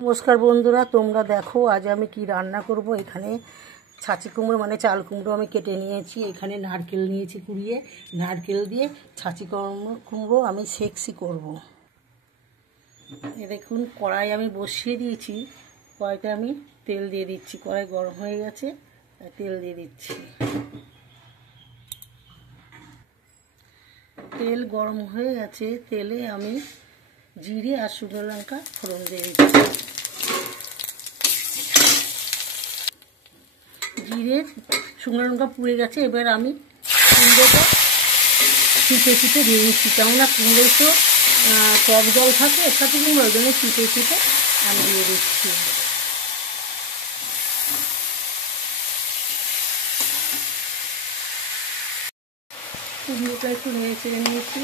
নমস্কার বন্ধুরা, তোমরা দেখো আজ আমি কি রান্না করব। এখানে ছাঁচি কুমড়ো মানে চাল কুমড়ো আমি কেটে নিয়েছি। এখানে নারকেল নিয়েছি কুড়িয়ে, নারকেল দিয়ে ছাঁচি কুমড়ো আমি সেকসি করব। দেখুন কড়াই আমি বসিয়ে দিয়েছি, কড়াইতে আমি তেল দিয়ে দিচ্ছি। কড়াই গরম হয়ে গেছে, তেল দিয়ে দিচ্ছি। তেল গরম হয়ে গেছে, তেলে আমি জিরে আর শুকনো লঙ্কা ফোড়ন দিয়ে দিচ্ছি। জিরে শুকনো লঙ্কা পুড়ে গেছে, এবার আমি কুমড়োটা চিপে চিপে দিয়ে দিচ্ছি। কেননা কুমড়ো তো টক জল থাকে, এর সাথে কুমড়ো, ওই জন্য চিপে চিপে আমি দিয়ে দিচ্ছি। কুমড়োটা একটু নেড়ে চেড়ে নিয়েছি।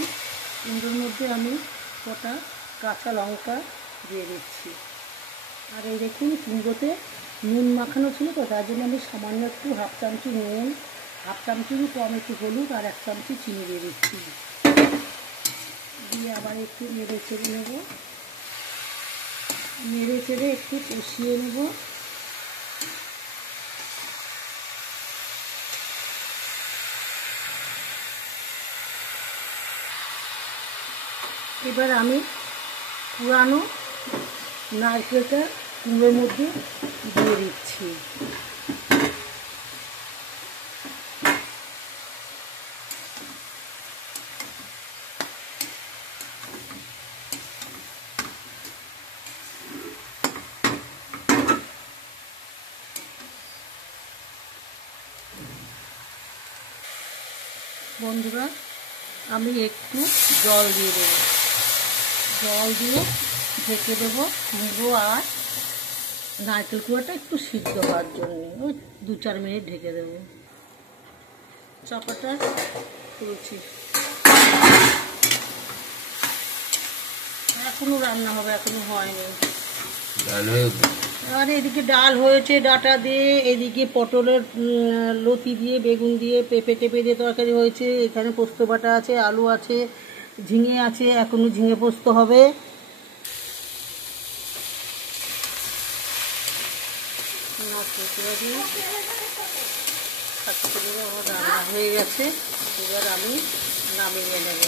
কুমড়োর মধ্যে আমি কটা কাঁচা লঙ্কা দিয়ে দিচ্ছি। আর এই দেখুন কুমড়োতে নুন মাখানো ছিল তো, তার জন্য আমি সামান্য একটু হাফ চামচি নুন, হাফ চামচিরও কম একটু হলুদ আর 1 চামচি চিনি দিয়ে দিচ্ছি। দিয়ে আবার একটু নেড়ে চেড়ে নেব, নেড়ে চেড়ে একটু কষিয়ে নেব। এবার আমি পুরানো নারকেলটা কুমড়োর মধ্যে দিয়ে দিচ্ছি। বন্ধুরা, আমি একটু জল দিয়ে দেবো, জল দিয়ে ঢেকে দেবো কুমড়ো আর নারকেল কুড়াটা একটু সিদ্ধ হওয়ার জন্য। ওই 2-4 মিনিট ঢেকে দেবো। চাপাটা তুলছি, এখনো রান্না হবে, এখনো হয়নি। আর এদিকে ডাল হয়েছে ডাঁটা দিয়ে, এদিকে পটলের লতি দিয়ে, বেগুন দিয়ে, পেঁপে টেপে দিয়ে তরকারি হয়েছে। এখানে পোস্ত বাটা আছে, আলু আছে, ঝিঙে আছে, এখনো ঝিঙে পোস্ত হবে। আমার রান্না হয়ে গেছে, এবার আমি নামিয়ে নেব।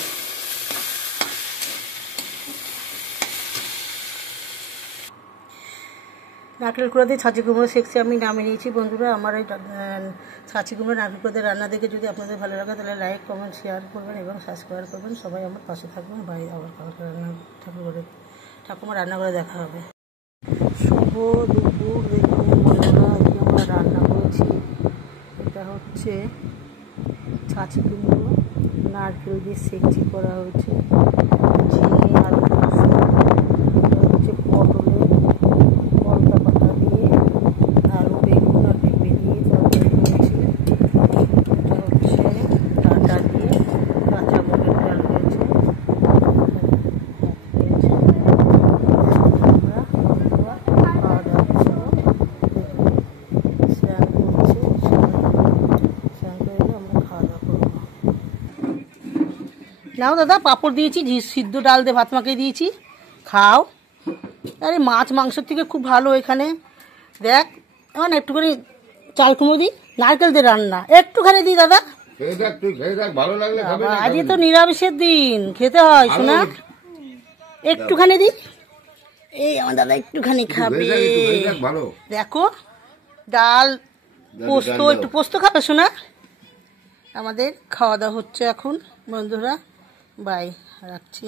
নারকেল কুড়া দিয়ে ছাঁচি কুমড়ো সেকসি আমি নামিয়ে নিয়েছি। বন্ধুরা, আমার এই ছাঁচি কুমড়ো নারকেল কুড়া দিয়ে রান্না দেখে যদি আপনাদের ভালো লাগে তাহলে লাইক, কমেন্ট, শেয়ার করবেন এবং সাবস্ক্রাইব করবেন। সবাই আমার পাশে থাকবেন। বাড়ি আবার রান্না ঠাকুমার রান্না করে দেখা হবে। শুভ দুপুর। দেখুন বন্ধুরা, আজকে আমরা রান্না করেছি, এটা হচ্ছে ছাঁচি কুমড়ো নারকেল দিয়ে সেকচি করা হয়েছে, ঝিঙে আলু পোস্ত, এটা হচ্ছে পটলের কলতা পাতা দিয়ে, আলু বেগুন আর পেঁপে দিয়ে তরকারি হয়েছে, এটা হচ্ছে ডাঁটা দিয়ে কাঁচা মুগের ডাল হয়েছে। নাও দাদা, পাঁপড় দিয়েছি, সিদ্ধ ডাল দিয়ে ভাত মাখিয়ে দিয়েছি, খাও। আরে মাছ মাংসের থেকে খুব ভালো এখানে। দেখ এখন একটুখানি চাল কুমড়ো দিই, নারকেল দিয়ে রান্না, একটুখানি দিই দাদা। আজকে তো নিরামিষের দিন, খেতে হয় শোনা, একটুখানি দিই। এই আমার দাদা একটুখানি খাবে। দেখো ডাল পোস্ত, একটু পোস্ত খাবে শোনা। আমাদের খাওয়া দাওয়া হচ্ছে এখন বন্ধুরা। বাই, রাখছি।